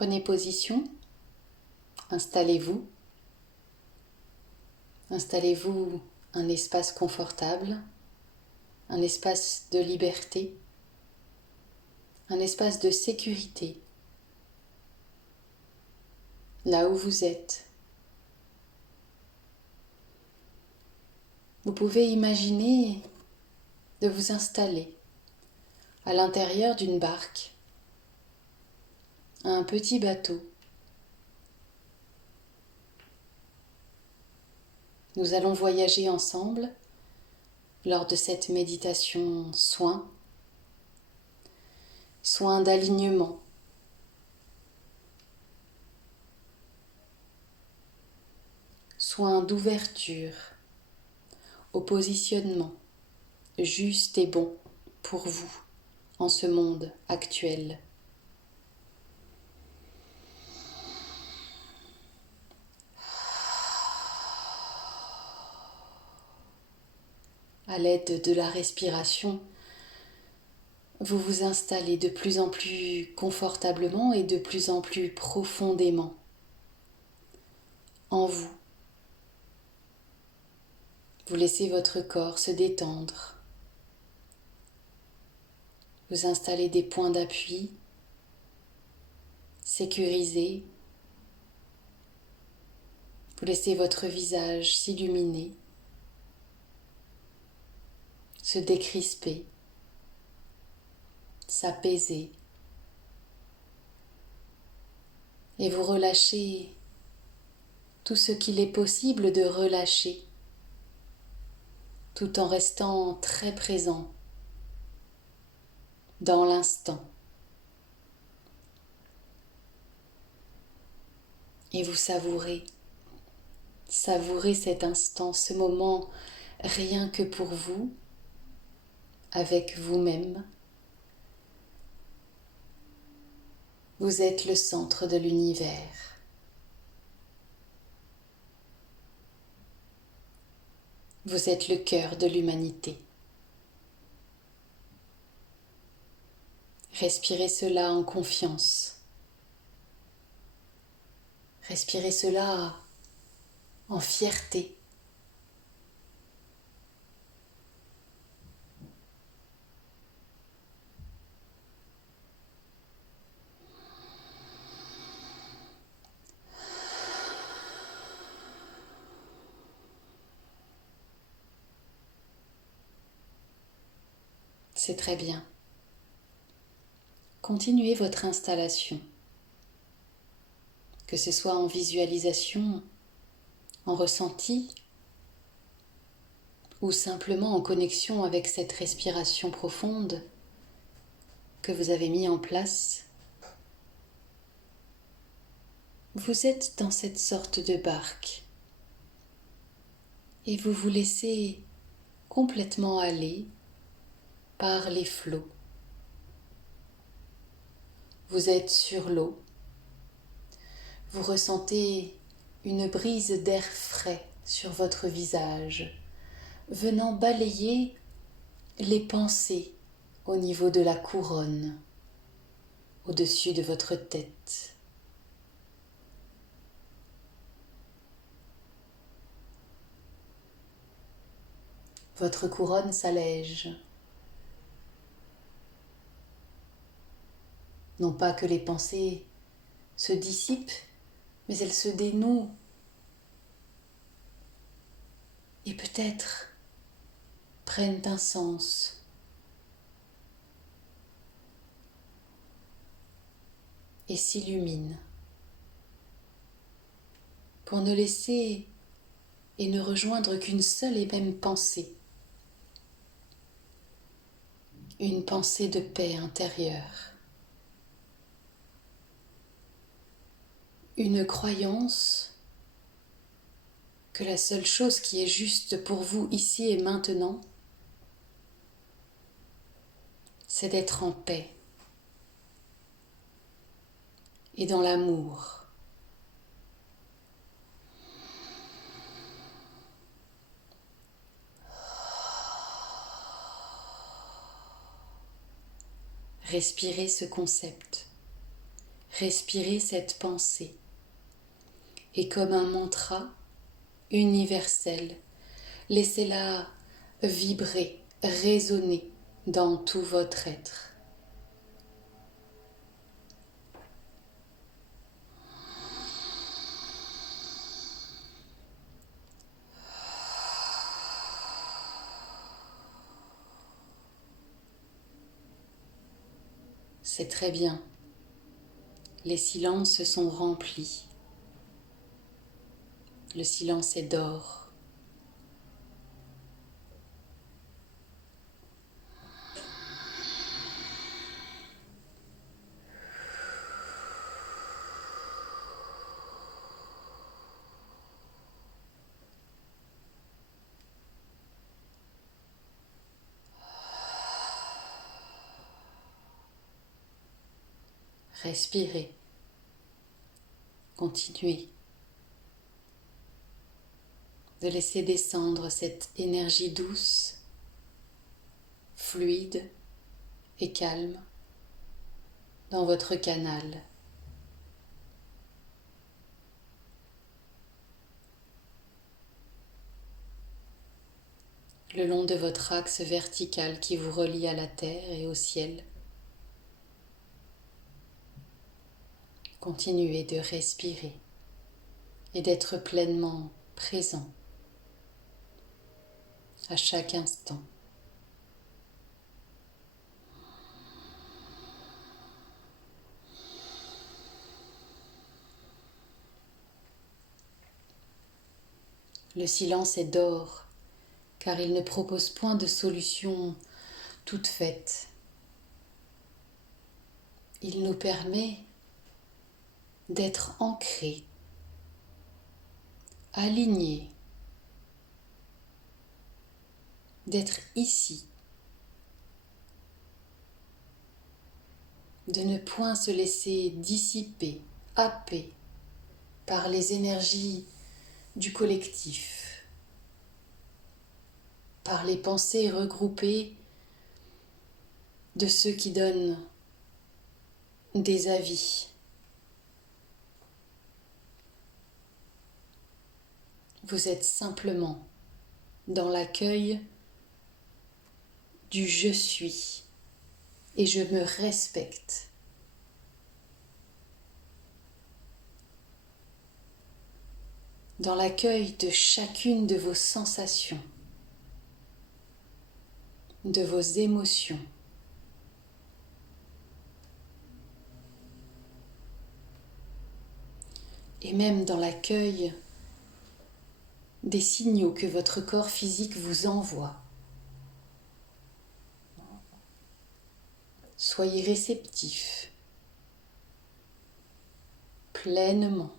Prenez position, installez-vous. Installez-vous un espace confortable, un espace de liberté, un espace de sécurité, là où vous êtes. Vous pouvez imaginer de vous installer à l'intérieur d'une barque, un petit bateau. Nous allons voyager ensemble lors de cette méditation soin d'alignement. Soin d'ouverture au positionnement juste et bon pour vous en ce monde actuel. À l'aide de la respiration, vous vous installez de plus en plus confortablement et de plus en plus profondément en vous. Vous laissez votre corps se détendre. Vous installez des points d'appui sécurisés. Vous laissez votre visage s'illuminer, se décrisper, s'apaiser. Et vous relâchez tout ce qu'il est possible de relâcher, tout en restant très présent dans l'instant. Et vous savourez cet instant, ce moment rien que pour vous, avec vous-même. Vous êtes le centre de l'univers. Vous êtes le cœur de l'humanité. Respirez cela en confiance. Respirez cela en fierté. C'est très bien. Continuez votre installation, que ce soit en visualisation, en ressenti, ou simplement en connexion avec cette respiration profonde que vous avez mis en place. Vous êtes dans cette sorte de barque et vous vous laissez complètement aller par les flots. Vous êtes sur l'eau. Vous ressentez une brise d'air frais sur votre visage, venant balayer les pensées au niveau de la couronne, au-dessus de votre tête. Votre couronne s'allège. Non pas que les pensées se dissipent, mais elles se dénouent. Et peut-être prennent un sens. Et s'illuminent. Pour ne laisser et ne rejoindre qu'une seule et même pensée. Une pensée de paix intérieure. Une croyance que la seule chose qui est juste pour vous ici et maintenant, c'est d'être en paix et dans l'amour. Respirez ce concept. Respirez cette pensée et comme un mantra universel, laissez-la vibrer, résonner dans tout votre être. C'est très bien. Les silences se sont remplis. Le silence est d'or. Respirez. Continuez de laisser descendre cette énergie douce, fluide et calme dans votre canal. Le long de votre axe vertical qui vous relie à la terre et au ciel. Continuez de respirer et d'être pleinement présent à chaque instant. Le silence est d'or, car il ne propose point de solution toute faite. Il nous permet d'être ancrés, alignés, d'être ici, de ne point se laisser dissiper, happer par les énergies du collectif, par les pensées regroupées de ceux qui donnent des avis. Vous êtes simplement dans l'accueil du je suis et je me respecte. Dans l'accueil de chacune de vos sensations, de vos émotions. Et même dans l'accueil des signaux que votre corps physique vous envoie. Soyez réceptifs, pleinement.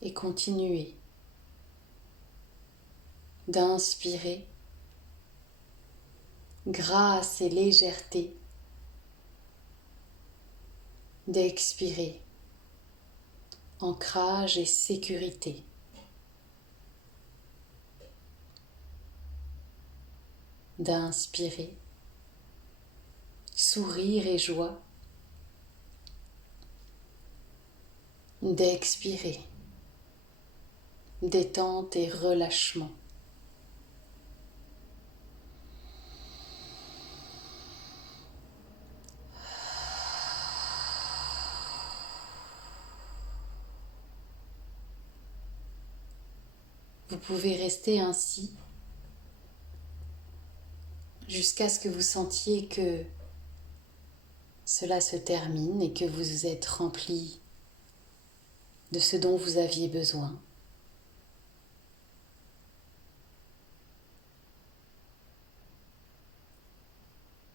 Et continuez d'inspirer grâce et légèreté, d'expirer ancrage et sécurité. D'inspirer sourire et joie, d'expirer détente et relâchement. Vous pouvez rester ainsi jusqu'à ce que vous sentiez que cela se termine et que vous êtes rempli de ce dont vous aviez besoin.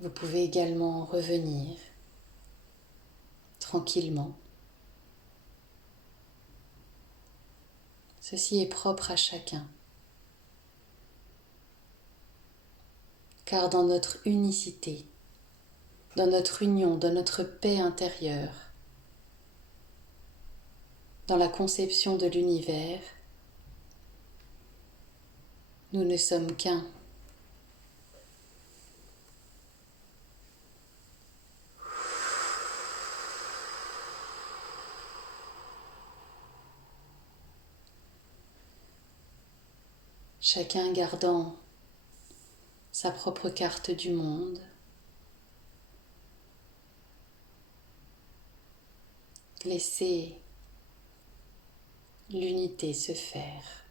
Vous pouvez également revenir tranquillement. Ceci est propre à chacun. Car dans notre unicité, dans notre union, dans notre paix intérieure, dans la conception de l'univers, nous ne sommes qu'un. chacun gardant sa propre carte du monde. Laissez l'unité se faire.